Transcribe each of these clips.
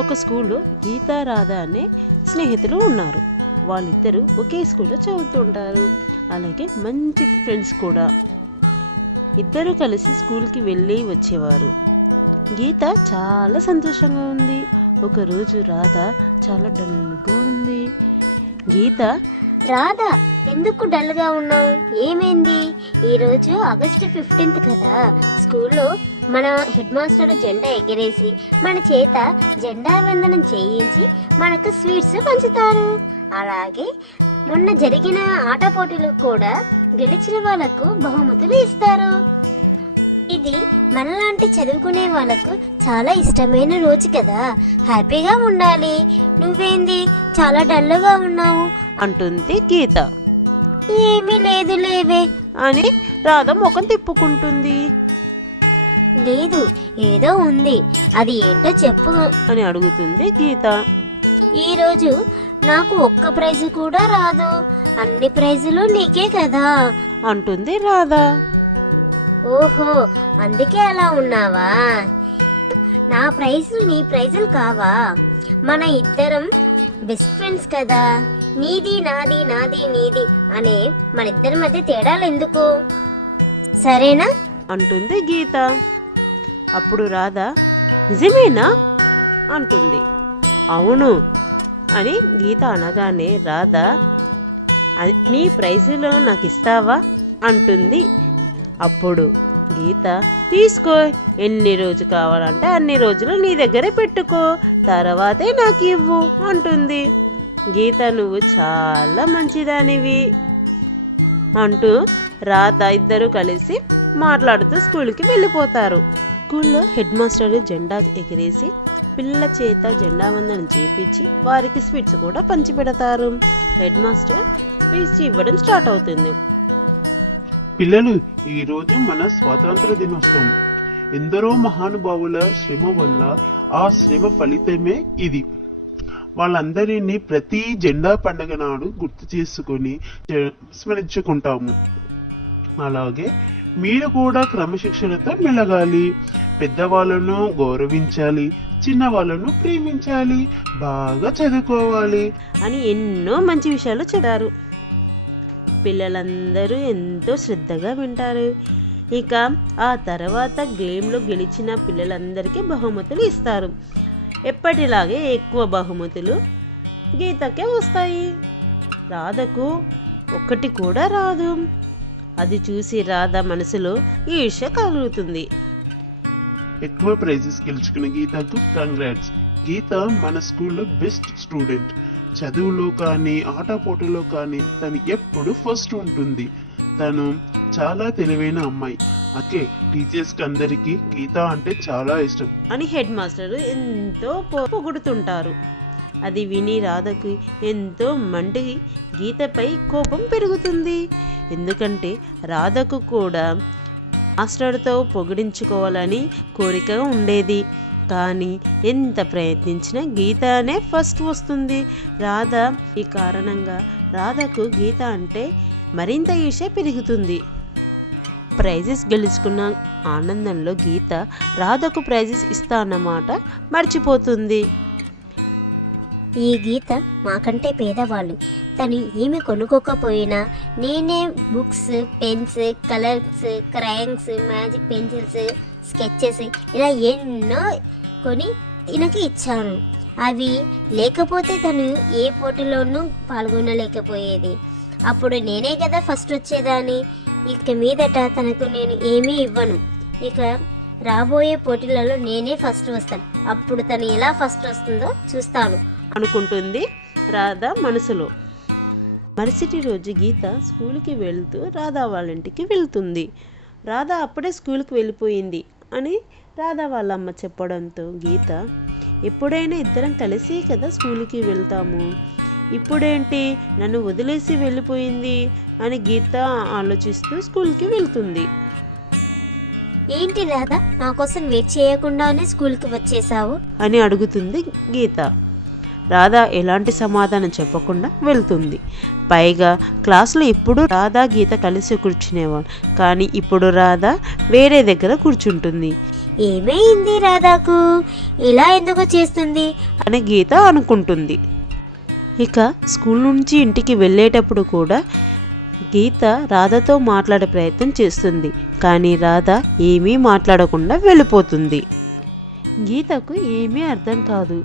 ఒక స్కూల్లో గీత రాధ అనే స్నేహితులు ఉన్నారు. వాళ్ళిద్దరూ ఒకే స్కూల్లో చదువుతుంటారు. అలాగే మంచి ఫ్రెండ్స్ కూడా. ఇద్దరు కలిసి స్కూల్కి వెళ్ళి వచ్చేవారు. గీత చాలా సంతోషంగా ఉంది. ఒకరోజు రాధ చాలా డల్గా ఉంది. గీత, రాధా, ఎందుకు డల్గా ఉన్నావు? ఏమైంది? ఈరోజు ఆగస్టు 15th కదా. స్కూల్లో మన హెడ్ మాస్టర్ జెండా ఎగరేసి మన చేత జెండా వందనం చేయించి మనకు స్వీట్స్ పంచుతారు. అలాగే మొన్న జరిగిన ఆట పోటీలకు కూడా గెలిచిన వాళ్ళకు బహుమతులు ఇస్తారు. ఇది మనలాంటి చదువుకునే వాళ్ళకు చాలా ఇష్టమైన రోజు కదా. హ్యాపీగా ఉండాలి. నువ్వేంది చాలా డల్గా ఉన్నావు అంటుంది గీత. ఏమీ లేదు లేవే అని రాధ ముఖం తిప్పుకుంటుంది. లేదు, ఏదో ఉంది. అది ఏంటో చెప్పు అని అడుగుతుంది గీత. ఈరోజు నాకు ఒక్క ప్రైజు కూడా రాదు. అన్ని ప్రైజులు నీకే కదా అంటుంది రాధ. ఓహో, అందుకే అలా ఉన్నావా? నా ప్రైజులు నీ ప్రైజులు కావా? మన ఇద్దరం బెస్ట్ ఫ్రెండ్స్ కదా. నీది నాది, నాది నీది అనే మన ఇద్దరి మధ్య తేడాలు ఎందుకు? సరేనా అంటుంది గీత. అప్పుడు రాధ, నిజమేనా అంటుంది. అవును అని గీత అనగానే రాధ, నీ ప్రైజులు నాకు ఇస్తావా అంటుంది. అప్పుడు గీత, తీసుకో, ఎన్ని రోజులు కావాలంటే అన్ని రోజులు నీ దగ్గరే పెట్టుకో, తర్వాతే నాకు ఇవ్వు అంటుంది. గీత, నువ్వు చాలా మంచిదానివి అంటూ రాధ ఇద్దరు కలిసి మాట్లాడుతూ స్కూల్కి వెళ్ళిపోతారు. స్కూల్లో హెడ్ మాస్టర్ జెండా ఎగిరేసి పిల్లల చేత జెండా వందనం చేపించి వారికి స్వీట్స్ కూడా పంచిపెడతారు. హెడ్ మాస్టర్ స్పీచ్ ఇవ్వడం స్టార్ట్ అవుతుంది. పిల్లలు, ఈరోజు మన స్వాతంత్ర దినోత్సవం. ఎందరో మహానుభావుల శ్రమ వల్ల ఆ శ్రమ ఫలితమే ఇది. వాళ్ళందరినీ ప్రతి జెండా పండుగ నాడు గుర్తు చేసుకొని స్మరించుకుంటాము. అలాగే మీరు కూడా క్రమశిక్షణతో మెలగాలి. పెద్దవాళ్ళను గౌరవించాలి, చిన్న వాళ్ళను ప్రేమించాలి, బాగా చదువుకోవాలి అని ఎన్నో మంచి విషయాలు చెప్పారు. పిల్లలందరూ ఎంతో శ్రద్ధగా వింటారు. ఇక ఆ తర్వాత గేమ్లో గెలిచిన పిల్లలందరికీ బహుమతులు ఇస్తారు. ఎప్పటిలాగే ఎక్కువ బహుమతులు గీతకే వస్తాయి. రాధకు ఒక్కటి కూడా రాదు. అది చూసి రాధ మనసులో ఈర్ష్య కలుగుతుంది. ఎక్కువ ప్రైజెస్ గెలుచుకున్న గీతకు కంగ్రాట్స్. గీత మన స్కూల్లో బెస్ట్ స్టూడెంట్. చదువులో కానీ ఆట పోటీలో కానీ తను ఎప్పుడు ఫస్ట్ ఉంటుంది. తను చాలా తెలివైన అమ్మాయి. ఓకే, టీచర్స్కి అందరికీ గీత అంటే చాలా ఇష్టం అని హెడ్ మాస్టర్ ఎంతో పొగుడుతుంటారు. అది విని రాధకు ఎంతో మండి గీతపై కోపం పెరుగుతుంది. ఎందుకంటే రాధకు కూడా మాస్టర్తో పొగిడించుకోవాలని కోరిక ఉండేది. కానీ ఎంత ప్రయత్నించినా గీతనే ఫస్ట్ వస్తుంది. రాధ ఈ కారణంగా రాధకు గీత అంటే మరింత ఈర్ష్య పెరుగుతుంది. ప్రైజెస్ గెలుచుకున్న ఆనందంలో గీత రాధకు ప్రైజెస్ ఇస్తా అన్నమాట మర్చిపోతుంది. ఈ గీత మాకంటే పేదవాళ్ళు. తను ఏమి కొనుక్కోకపోయినా నేనే books, pens, colours, crayons, magic pencils, sketches ఇలా ఎన్నో కొని ఈయనకి ఇచ్చాను. అవి లేకపోతే తను ఏ పోటీలోనూ పాల్గొనలేకపోయేది. అప్పుడు నేనే కదా ఫస్ట్ వచ్చేదాన్ని. ఇక మీదట తనకు నేను ఏమీ ఇవ్వను. ఇక రాబోయే పోటీలలో నేనే ఫస్ట్ వస్తాను. అప్పుడు తను ఎలా ఫస్ట్ వస్తుందో చూస్తాను అనుకుంటుంది రాధ మనసులో. మరుసటి రోజు గీత స్కూల్కి వెళ్తూ రాధా వాళ్ళ ఇంటికి వెళ్తుంది. రాధ అప్పుడే స్కూల్కి వెళ్ళిపోయింది అని రాధా వాళ్ళ అమ్మ చెప్పడంతో గీత, ఎప్పుడైనా ఇద్దరం కలిసి కదా స్కూల్కి వెళ్తాము, ఇప్పుడేంటి నన్ను వదిలేసి వెళ్ళిపోయింది అని గీత ఆలోచిస్తూ స్కూల్కి వెళ్తుంది. ఏంటి రాధా, నా కోసం వెయిట్ చేయకుండానే స్కూల్కి వచ్చేసావు అని అడుగుతుంది గీత. రాధ ఎలాంటి సమాధానం చెప్పకుండా వెళ్తుంది. పైగా క్లాసులో ఇప్పుడు రాధా గీత కలిసి కూర్చునేవాళ్ళు, కానీ ఇప్పుడు రాధ వేరే దగ్గర కూర్చుంటుంది. ఏమైంది రాధాకు, ఇలా ఎందుకు చేస్తుంది అని గీత అనుకుంటుంది. ఇక స్కూల్ నుంచి ఇంటికి వెళ్ళేటప్పుడు కూడా గీత రాధతో మాట్లాడే ప్రయత్నం చేస్తుంది. కానీ రాధ ఏమీ మాట్లాడకుండా వెళ్ళిపోతుంది. గీతకు ఏమీ అర్థం కాదు.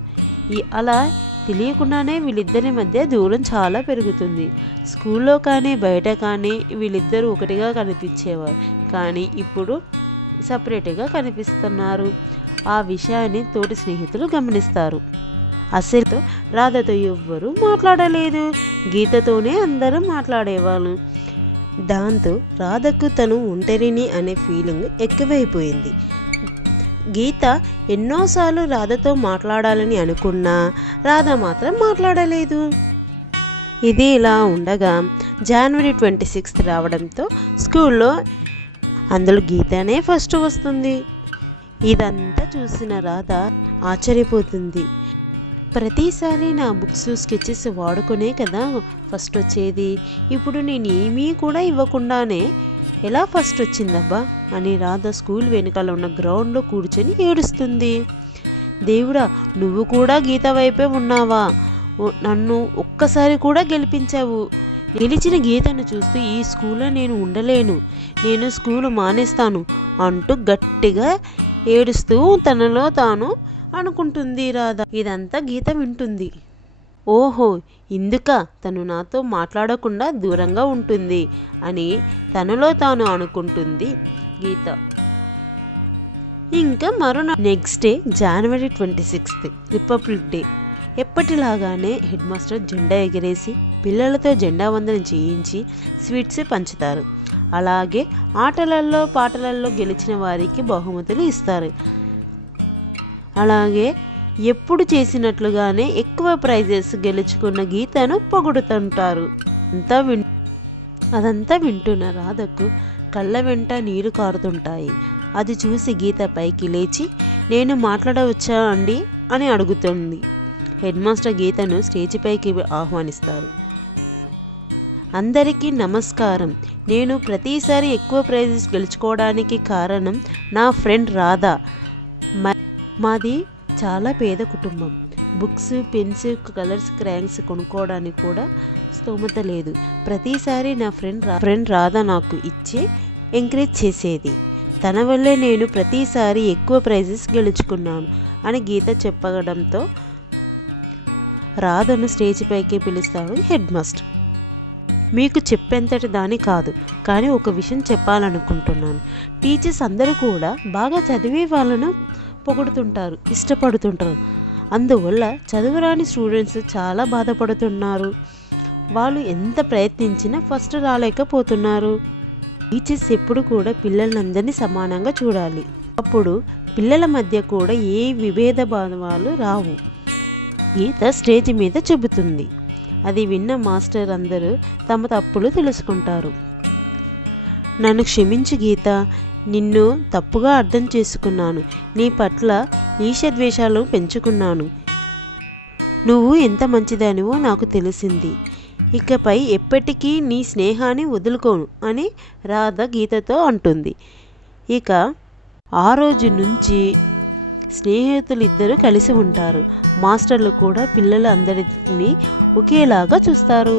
అలా తెలియకుండానే వీళ్ళిద్దరి మధ్య దూరం చాలా పెరుగుతుంది. స్కూల్లో కానీ బయట కానీ వీళ్ళిద్దరూ ఒకటిగా కనిపించేవారు, కానీ ఇప్పుడు సపరేట్గా కనిపిస్తున్నారు. ఆ విషయాన్ని తోటి స్నేహితులు గమనిస్తారు. అసలు రాధతో ఎవ్వరూ మాట్లాడలేదు, గీతతోనే అందరూ మాట్లాడేవాళ్ళు. దాంతో రాధకు తను ఒంటరిని అనే ఫీలింగ్ ఎక్కువైపోయింది. గీత ఎన్నోసార్లు రాధతో మాట్లాడాలని అనుకున్నా రాధ మాత్రం మాట్లాడలేదు. ఇది ఇలా ఉండగా జనవరి 26 రావడంతో స్కూల్లో అందులో గీతనే ఫస్ట్ వస్తుంది. ఇదంతా చూసిన రాధ ఆశ్చర్యపోతుంది. ప్రతిసారి నా బుక్స్ స్కెచెస్ వాడుకునే కదా ఫస్ట్ వచ్చేది, ఇప్పుడు నేను ఏమీ కూడా ఇవ్వకుండానే ఎలా ఫస్ట్ వచ్చిందబ్బా అని రాధ స్కూల్ వెనుకాల ఉన్న గ్రౌండ్లో కూర్చొని ఏడుస్తుంది. దేవుడా, నువ్వు కూడా గీత వైపే ఉన్నావా, నన్ను ఒక్కసారి కూడా గెలిపించావు. గెలిచిన గీతను చూస్తూ ఈ స్కూల్లో నేను ఉండలేను, నేను స్కూల్ మానేస్తాను అంటూ గట్టిగా ఏడుస్తూ తనలో తాను అనుకుంటుంది రాధ. ఇదంతా గీత వింటుంది. ఓహో, ఇందుక తను నాతో మాట్లాడకుండా దూరంగా ఉంటుంది అని తనలో తాను అనుకుంటుంది గీత. ఇంకా నెక్స్ట్ డే జనవరి 26 రిపబ్లిక్ డే. ఎప్పటిలాగానే హెడ్ మాస్టర్ జెండా ఎగరేసి పిల్లలతో జెండా వందనం చేయించి స్వీట్స్ పంచుతారు. అలాగే ఆటలలో పాటలలో గెలిచిన వారికి బహుమతులు ఇస్తారు. అలాగే ఎప్పుడు చేసినట్లుగానే ఎక్కువ ప్రైజెస్ గెలుచుకున్న గీతను పొగుడుతుంటారు. అదంతా వింటున్న రాధకు కళ్ళ వెంట నీరు కారుతుంటాయి. అది చూసి గీత పైకి లేచి నేను మాట్లాడవచ్చా అండి అని అడుగుతుంది. హెడ్ మాస్టర్ గీతను స్టేజ్ పైకి ఆహ్వానిస్తారు. అందరికీ నమస్కారం. నేను ప్రతిసారి ఎక్కువ ప్రైజెస్ గెలుచుకోవడానికి కారణం నా ఫ్రెండ్ రాధ. మాది చాలా పేద కుటుంబం. బుక్స్, పెన్స్, కలర్స్, క్రాంక్స్ కొనుక్కోవడానికి కూడా స్తోమత లేదు. ప్రతిసారి నా ఫ్రెండ్ రాధ నాకు ఇచ్చి ఎంకరేజ్ చేసేది. తన వల్లే నేను ప్రతిసారి ఎక్కువ ప్రైజెస్ గెలుచుకున్నాను అని గీత చెప్పడంతో రాధను స్టేజ్ పైకి పిలుస్తాడు హెడ్ మాస్టర్. మీకు చెప్పేంతటి దాని కాదు, కానీ ఒక విషయం చెప్పాలనుకుంటున్నాను. టీచర్స్ అందరూ కూడా బాగా చదివే వాళ్ళను పొగుడుతుంటారు, ఇష్టపడుతుంటారు. అందువల్ల చదువురాని స్టూడెంట్స్ చాలా బాధపడుతున్నారు. వాళ్ళు ఎంత ప్రయత్నించినా ఫస్ట్ రాలేకపోతున్నారు. టీచర్స్ ఎప్పుడు కూడా పిల్లలందరినీ సమానంగా చూడాలి. అప్పుడు పిల్లల మధ్య కూడా ఏ విభేద భావాలు రావు. గీత స్టేజ్ మీద చెబుతుంది. అది విన్న మాస్టర్ అందరూ తమ తప్పులు తెలుసుకుంటారు. నన్ను క్షమించు గీత, నిన్ను తప్పుగా అర్థం చేసుకున్నాను. నీ పట్ల ఈర్ష్యద్వేషాలు పెంచుకున్నాను. నువ్వు ఎంత మంచిదానివో నాకు తెలిసింది. ఇకపై ఎప్పటికీ నీ స్నేహాన్ని వదులుకోను అని రాధ గీతతో అంటుంది. ఇక ఆ రోజు నుంచి స్నేహితులు ఇద్దరు కలిసి ఉంటారు. మాస్టర్లు కూడా పిల్లలు అందరినీ ఒకేలాగా చూస్తారు.